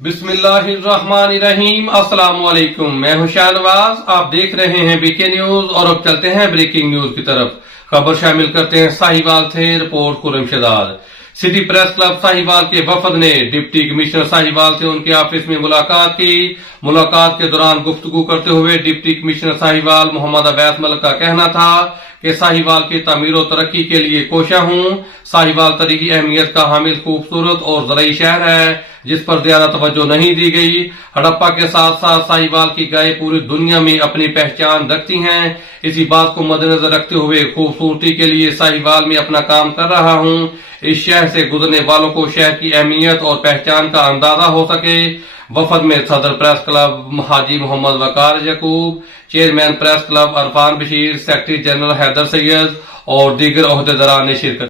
बिस्मिल्लाहिर्रहमानिर्रहीम। अस्सलाम वालेकुम। मैं हूं शाहनवाज, आप देख रहे हैं बीके न्यूज और अब चलते हैं ब्रेकिंग न्यूज की तरफ। खबर शामिल करते हैं साहिवाल से। Report Khurram Shahzad. City press club Sahiwal के वफद ने डिप्टी कमिश्नर साहिवाल से उनके ऑफिस में मुलाकात की। मुलाकात के दौरान गुफ्तगू करते हुए डिप्टी कमिश्नर साहिवाल मोहम्मद अवैस मलिक का कहना था कि साहिवाल की तामीर और तरक्की के लिए कोशा हूं। साहिवाल तरीकी अहमियत का हामिल खूबसूरत और ज़रई शहर है जिस पर ज्यादा तवज्जो नहीं दी गई। हड़प्पा के साथ साथ साहिवाल की गायें पूरी दुनिया में अपनी पहचान रखती हैं। इसी बात को मद्देनजर रखते हुए खूबसूरती के लिए साहिवाल में अपना काम कर रहा हूं। इस शहर से गुजरने वालों को शहर की अहमियत और पहचान का अंदाजा हो सके। वफद में सदर press club Haji Mohammad Waqar Yaqub, chairman press club Irfan Bashir, secretary general Haider Syed और दीगर ओहदेदारान ने शिरकत